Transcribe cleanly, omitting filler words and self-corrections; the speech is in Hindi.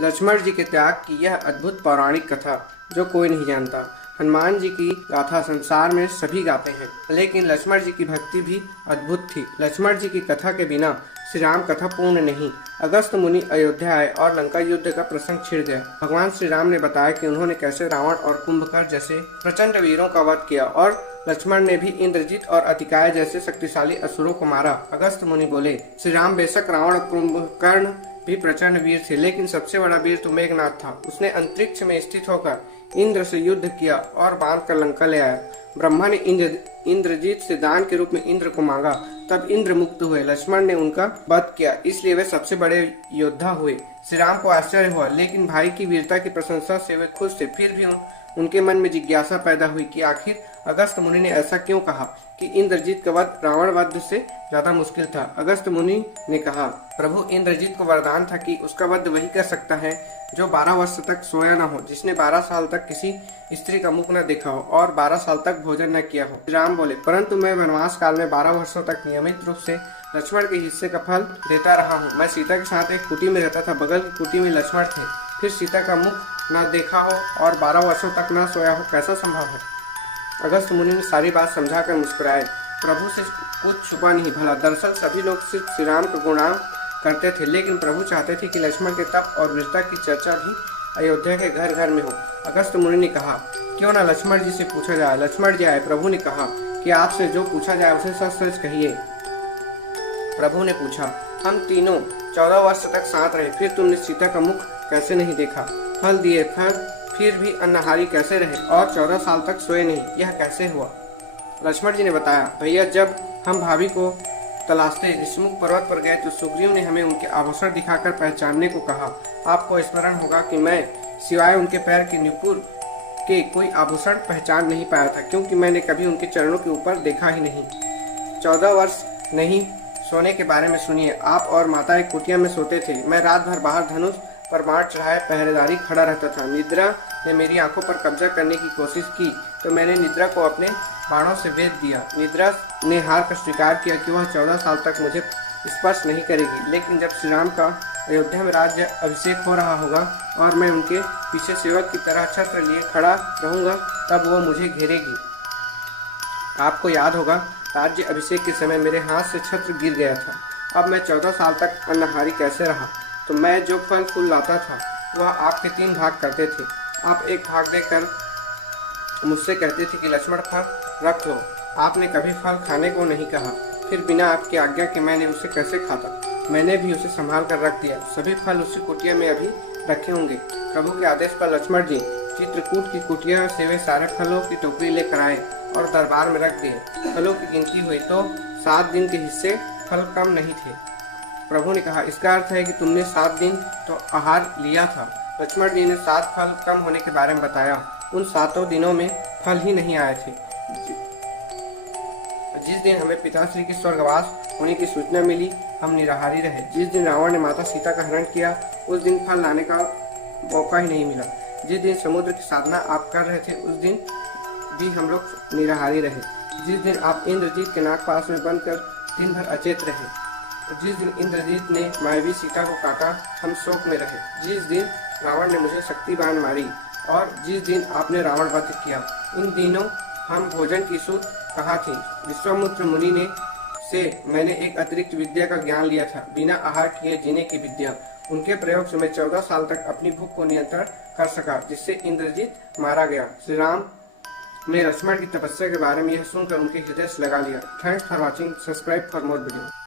लक्ष्मण जी के त्याग की यह अद्भुत पौराणिक कथा जो कोई नहीं जानता। हनुमान जी की गाथा संसार में सभी गाते हैं, लेकिन लक्ष्मण जी की भक्ति भी अद्भुत थी। लक्ष्मण जी की कथा के बिना श्री राम कथा पूर्ण नहीं। अगस्त मुनि अयोध्या आए और लंका युद्ध का प्रसंग छिड़ गया। भगवान श्री राम ने बताया कि उन्होंने कैसे रावण और कुंभकर्ण जैसे प्रचंड वीरों का वध किया और लक्ष्मण ने भी इंद्रजीत और अतिकाय जैसे शक्तिशाली असुरों को मारा। अगस्त मुनि बोले, श्री राम बेशक रावण और कुंभकर्ण भी प्रचंड वीर थे, लेकिन सबसे बड़ा वीर तो मेघनाथ था। उसने अंतरिक्ष में स्थित होकर इंद्र से युद्ध किया और बांध कर लंका ले आया। ब्रह्मा ने इंद्रजीत से दान के रूप में इंद्र को मांगा, तब इंद्र मुक्त हुए। लक्ष्मण ने उनका वध किया, इसलिए वे सबसे बड़े योद्धा हुए। श्री राम को आश्चर्य हुआ, लेकिन भाई की वीरता की प्रशंसा से वे खुश थे। फिर भी उनके मन में जिज्ञासा पैदा हुई कि आखिर अगस्त मुनि ने ऐसा क्यों कहा कि इंद्रजीत का वध रावण वध से ज्यादा मुश्किल था। अगस्त मुनि ने कहा, प्रभु इंद्रजीत को वरदान था कि उसका वध वही कर सकता है जो 12 वर्ष तक सोया न हो, जिसने 12 साल तक किसी स्त्री का मुख न देखा हो और 12 साल तक भोजन न किया हो। राम बोले, परंतु मैं वनवास काल में 12 वर्षों तक नियमित रूप से लक्ष्मण के हिस्से का फल देता रहा हूँ। मैं सीता के साथ एक कुटी में रहता था। बगल की कुटी में लक्ष्मण थे। फिर सीता का मुख न देखा हो और 12 वर्षों तक न सोया हो, कैसा संभव है। अगस्त मुनि ने सारी बात समझाकर मुस्कुराए। प्रभु से कुछ छुपा नहीं। भला दरअसल सभी लोग सिर्फ श्री राम का गुणगान करते थे, लेकिन प्रभु चाहते थे कि लक्ष्मण के तप और वीरता की चर्चा भी अयोध्या के घर घर में हो। अगस्त मुनि ने कहा, क्यों न लक्ष्मण जी से पूछा जाए। लक्ष्मण जी आए। प्रभु ने कहा कि आपसे जो पूछा जाए उसे सच सच कहिए। प्रभु ने पूछा, हम तीनों 14 वर्ष तक साथ रहे, फिर तुमने सीता का मुख कैसे नहीं देखा, फल दिए फिर भी अन्नहारी कैसे रहे और 14 साल तक सोए नहीं, यह कैसे हुआ। लक्ष्मण जी ने बताया, भैया जब हम भाभी को तलाशते ऋषिमुख पर्वत पर गए तो सुग्रीव ने हमें उनके आभूषण दिखाकर पहचानने को कहा। आपको स्मरण होगा कि मैं सिवाय उनके पैर के नुपुर के कोई आभूषण पहचान नहीं पाया था, क्योंकि मैंने कभी उनके चरणों के ऊपर देखा ही नहीं। 14 वर्ष नहीं सोने के बारे में सुनिए। आप और माता एक कुटिया में सोते थे। मैं रात भर बाहर धनुष पर बाण चढ़ाए पहरेदारी खड़ा रहता था। निद्रा ने मेरी आंखों पर कब्जा करने की कोशिश की तो मैंने निद्रा को अपने बाणों से वेध दिया। निद्रा ने हार कर स्वीकार किया कि वह 14 साल तक मुझे स्पर्श नहीं करेगी, लेकिन जब श्री राम का अयोध्या में राज्य अभिषेक हो रहा होगा और मैं उनके पीछे सेवक की तरह छत्र लिए खड़ा रहूंगा, तब वो मुझे घेरेगी। आपको याद होगा, राज्य अभिषेक के समय मेरे हाथ से छत्र गिर गया था। अब मैं 14 साल तक अन्नहारी कैसे रहा। तो मैं जो फल फूल लाता था वह आपके 3 भाग करते थे। आप एक भाग देकर मुझसे कहते थे कि लक्ष्मण फल रख लो। आपने कभी फल खाने को नहीं कहा। फिर बिना आपकी आज्ञा के मैंने उसे कैसे खाता। मैंने भी उसे संभाल कर रख दिया। सभी फल उसी कुटिया में अभी रखे होंगे। प्रभु के आदेश पर लक्ष्मण जी चित्रकूट की कुटिया से वे सारे फलों की टोकरी लेकर आए और दरबार में रख दिए। फलों की गिनती हुई तो 7 दिन के हिस्से फल कम नहीं थे। प्रभु ने कहा, इसका अर्थ है कि तुमने 7 दिन तो आहार लिया था। लक्ष्मण जी ने 7 फल कम होने के बारे में बताया। उन 7 दिनों में फल ही नहीं आए थे। जिस दिन हमें पिताश्री के स्वर्गवास होने की सूचना मिली, हम निराहारी रहे। जिस दिन रावण ने माता सीता का हरण किया, उस दिन फल लाने का मौका ही नहीं मिला। जिस दिन समुद्र की साधना आप कर रहे थे, उस दिन भी हम लोग निराहारी रहे। जिस दिन आप इंद्रजीत के नागपाश में बनकर दिन भर अचेत रहे, जिस दिन इंद्रजीत ने मायावी सीता को काटा, हम शोक में रहे। जिस दिन रावण ने मुझे शक्तिबाण मारी और जिस दिन आपने रावण वध किया, इन दिनों हम भोजन की सूत कहा थी। विश्वामित्र मुनि ने से मैंने एक अतिरिक्त विद्या का ज्ञान लिया था, बिना आहार किए जीने की विद्या। उनके प्रयोग से मैं 14 साल तक अपनी भूख को नियंत्रण कर सका, जिससे इंद्रजीत मारा गया। श्री राम ने लक्ष्मण की तपस्या के बारे में यह सुनकर उनके हृदय से लगा लिया। Thanks for watching. Subscribe for more video.